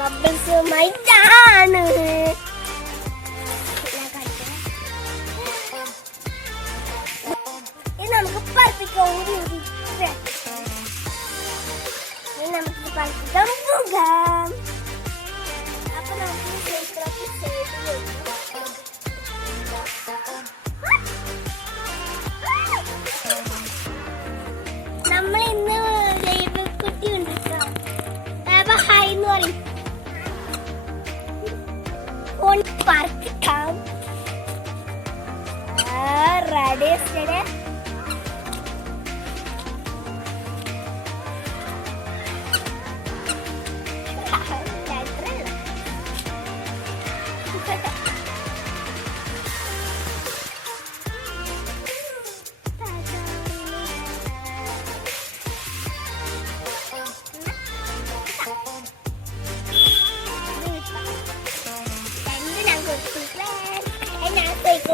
ബബിൾസുമായിട്ടാണ്. നമുക്ക് പറപ്പിക്കാം, നമുക്ക് പറപ്പിക്കാൻ പോകാം. അപ്പൊ നമുക്ക് നമ്മൾ ഇന്ന് ലൈവ് കുട്ടി കൊണ്ടിരിക്കാം. ഹായ് എന്ന് പറയും. ഫോൺ പറപ്പിക്കാം. Ready steady.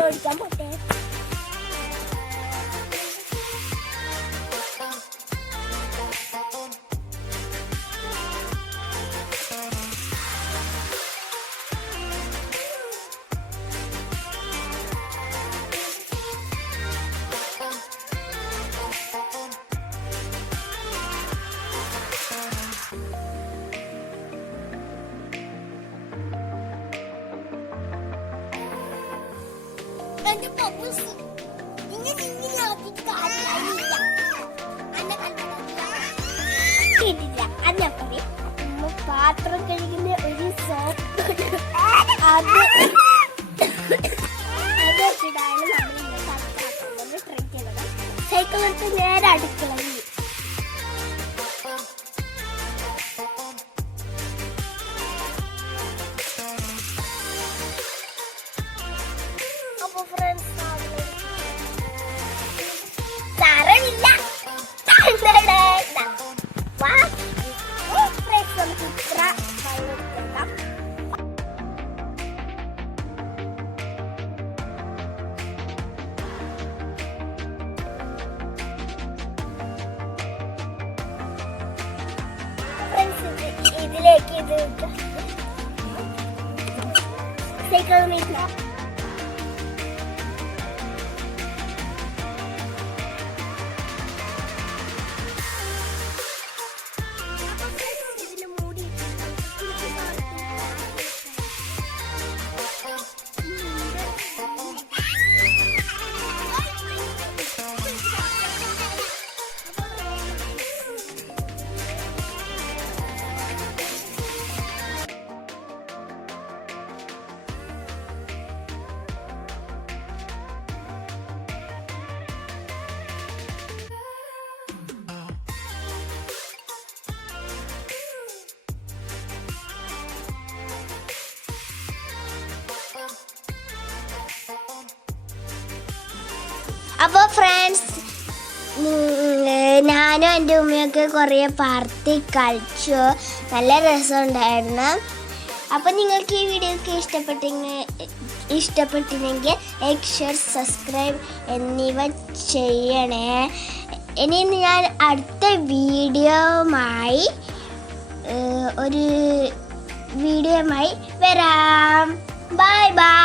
ഓടിക്കാൻ പോട്ടെ. എന്റെ പപ്പൂസ് ഇങ്ങനെ ആക്കിയിട്ട് കാര്യമില്ല. അതേപോലെ പാത്രം കഴുകുന്ന ഒരു സോപ്പ് അത് വെച്ചിട്ടാണ് നമ്മൾ ഇന്ന് ട്രൈ ചെയ്തത്. സൈക്കിൾ എടുത്ത് നേരെ അടുക്കളയിൽ. ഇതിലേക്ക് ഇത് സൈക്കിൾ മീറ്റില്ല. അപ്പോൾ ഫ്രണ്ട്സ്, ഞാനും എൻ്റെ ഉമ്മയൊക്കെ കുറേ പാർട്ടി കളിച്ചു. നല്ല രസമുണ്ടായിരുന്നു. അപ്പോൾ നിങ്ങൾക്ക് ഈ വീഡിയോക്ക് ഇഷ്ടപ്പെട്ടില്ലെങ്കിൽ ലൈക്ക്, ഷെയർ, സബ്സ്ക്രൈബ് എന്നിവ ചെയ്യണേ. ഇനി ഞാൻ അടുത്ത വീഡിയോയുമായി വരാം. Bye bye.